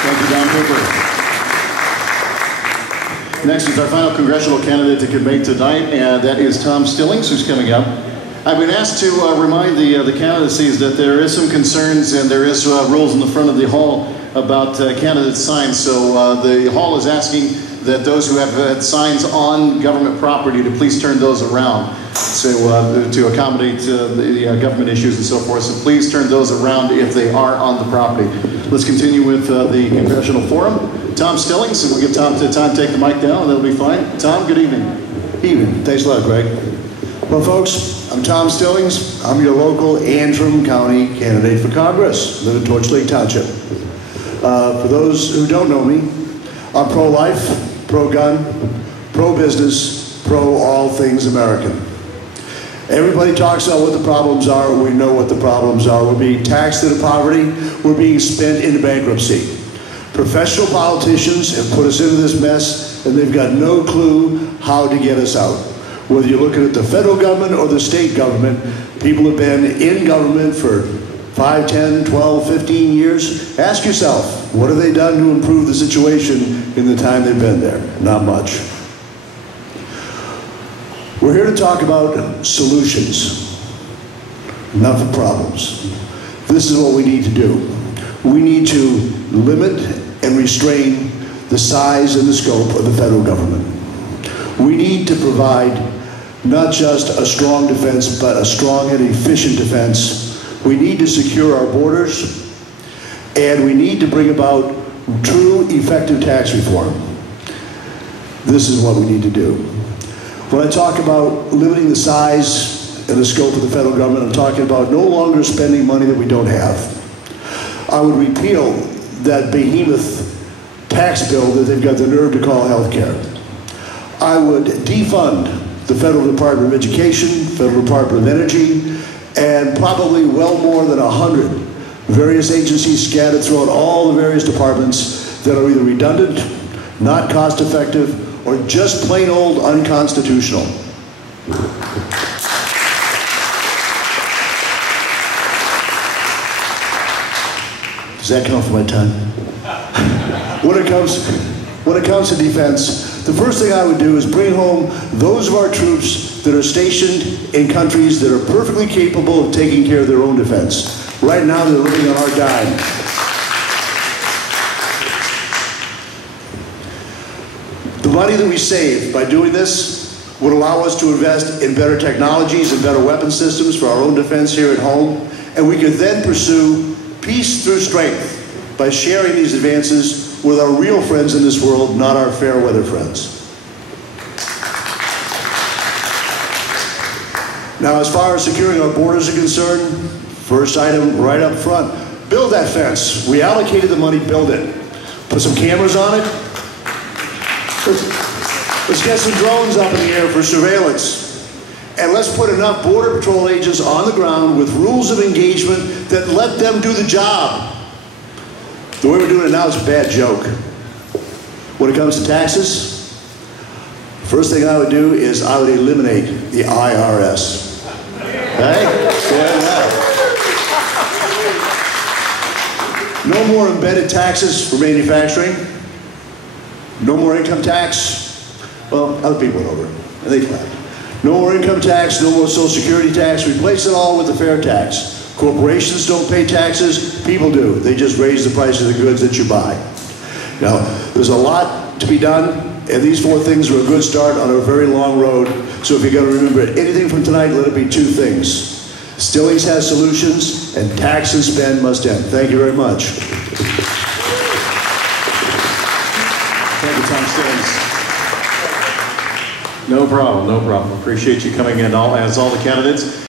Thank you, Don Cooper. Next is our final congressional candidate to debate tonight, and that is Tom Stillings, who's coming up. I've been asked to remind the candidacies that there is some concerns and there is rules in the front of the hall about candidate signs. So the hall is asking that those who have had signs on government property to please turn those around. So to accommodate the government issues and so forth. So please turn those around if they are on the property. Let's continue with the Congressional Forum. Tom Stillings, and we'll give Tom time to take the mic down, and that'll be fine. Tom, good evening. Evening. Thanks a lot, Greg. Well, folks, I'm Tom Stillings. I'm your local Antrim County candidate for Congress. I live in Torch Lake Township. For those who don't know me, I'm pro-life, pro-gun, pro-business, pro-all things American. Everybody talks about what the problems are. We know what the problems are. We're being taxed into poverty. We're being spent into bankruptcy. Professional politicians have put us into this mess, and they've got no clue how to get us out. Whether you're looking at the federal government or the state government, people have been in government for 5, 10, 12, 15 years. Ask yourself, what have they done to improve the situation in the time they've been there? Not much. We're here to talk about solutions, not for problems. This is what we need to do. We need to limit and restrain the size and the scope of the federal government. We need to provide not just a strong defense, but a strong and efficient defense. We need to secure our borders, and we need to bring about true, effective tax reform. This is what we need to do. When I talk about limiting the size and the scope of the federal government, I'm talking about no longer spending money that we don't have. I would repeal that behemoth tax bill that they've got the nerve to call health care. I would defund the Federal Department of Education, Federal Department of Energy, and probably well more than 100 various agencies scattered throughout all the various departments that are either redundant, not cost effective, or just plain old unconstitutional. Does that count for my time? When it comes to defense, the first thing I would do is bring home those of our troops that are stationed in countries that are perfectly capable of taking care of their own defense. Right now, they're living on our dime. The money that we save by doing this would allow us to invest in better technologies and better weapon systems for our own defense here at home, and we could then pursue peace through strength by sharing these advances with our real friends in this world, not our fair weather friends. Now, as far as securing our borders are concerned, first item right up front, build that fence. We allocated the money, build it. Put some cameras on it. Let's get some drones up in the air for surveillance. And let's put enough Border Patrol agents on the ground with rules of engagement that let them do the job. The way we're doing it now is a bad joke. When it comes to taxes, first thing I would do is I would eliminate the IRS. Okay? No more embedded taxes for manufacturing. No more income tax. Well, other people went over it, and they clapped. No more income tax, no more Social Security tax. Replace it all with a fair tax. Corporations don't pay taxes, people do. They just raise the price of the goods that you buy. Now, there's a lot to be done, and these 4 things are a good start on a very long road. So if you're going to remember anything from tonight, let it be 2 things. Stillings has solutions, and tax and spend must end. Thank you very much. Thank you, Tom Stillings. No problem, no problem. Appreciate you coming in, as all the candidates.